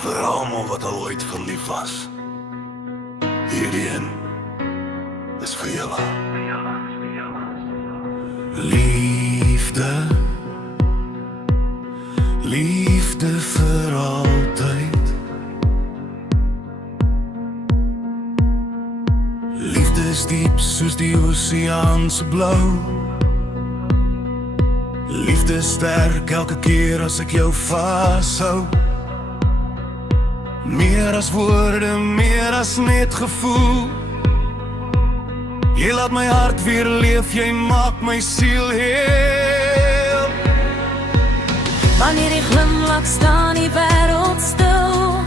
Vir almal wat al ooit verlief was. Hierdie een is vir julle. Liefde, liefde vir altyd. Liefde is diep soos die oseaan se blou. Liefde is sterk elke keer as ek jou vashou. Meer as woorde, meer as net gevoel. Jy laat my hart weer leef, jy maak my siel heel. Wanneer jy glimlach staan die wêreld stil.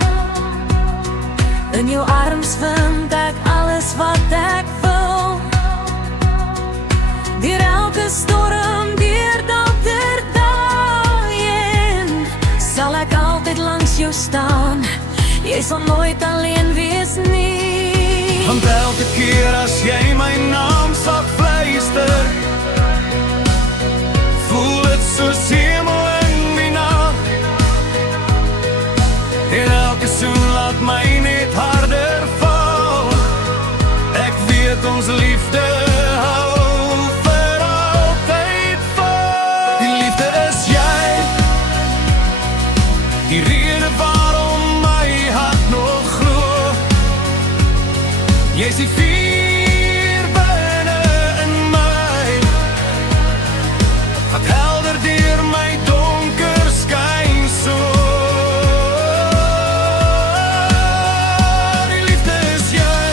In jou arms vind ek alles wat ek wil. Deur elke storm, deur donker dae heen, sal ek altyd langs jou staan. Jy sal nooit alleen wees nie. Want elke keer as jy my naam sag fluister, voel dit soos hemel in die nag. En elke soen laat my net harder val. Ek weet ons liefde hou vir altyd vol. Die liefde is jy, die rede waarom my hart nog glo. Jy is die vuur binne in my, wat helder deur my donker skyn so. Die liefde is jy,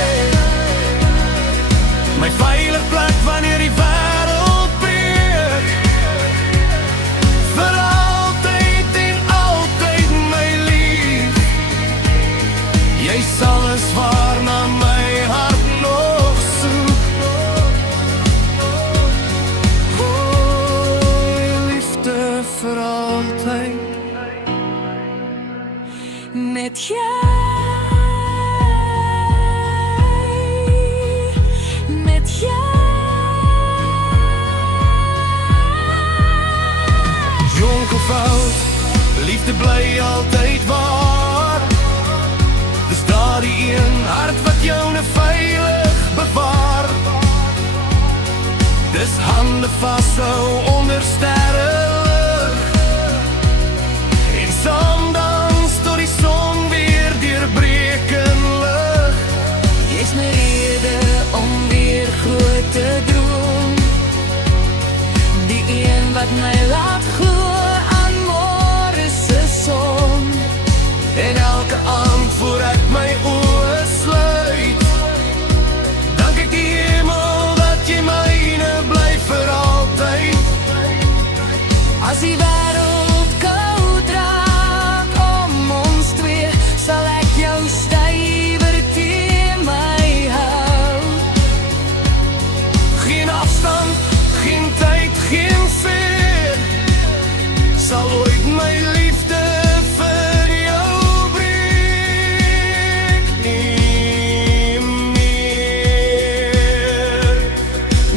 my veilige plek wanneer die wêreld breek. Vir altyd en altyd my lief. Jy sal is waarna my hart nog soek. Liefde vir altyd. Met jy, met jy. Jonk of oud, liefde bly altyd waar. Dis daar die een hart wat jou veilig bewaar. Dis hande vashou onder sterrelig, en saam dans tot die son weer deurbreek in lig. Jy's my rede om weer groot te droom. Die een wat my laat glo aan môre se son. En elke aand voor ek my oë sluit, dank ek die hemel dat jy myne bly vir altyd. As die wêreld koud raak om ons twee, sal ek jou stywer teen my hou. Geen afstand, geen tyd, geen seer, sal ooit my liefde vir jou breek nie meer.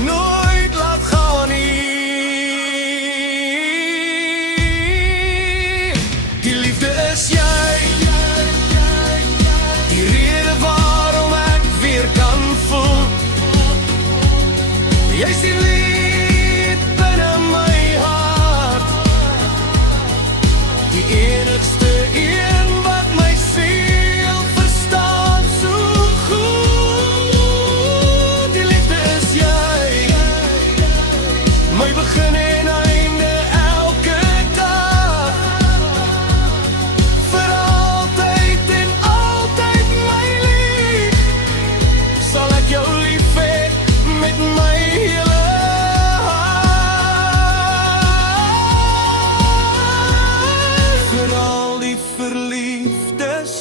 Nooit laat gaan nie. Die liefde is jy, die rede waarom ek weer kan voel. Jy is die lied binne my hart, die enigste een wat my siel verstaan so goed. Die liefde is jy, my begin en einde elke dag. Vir altyd en altyd my lief, sal ek jou lief hê met my hele hart. Vir al die verliefdes,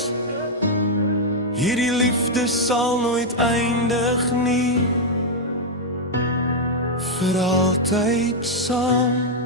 hierdie liefde sal nooit eindig nie. Vir altyd saam.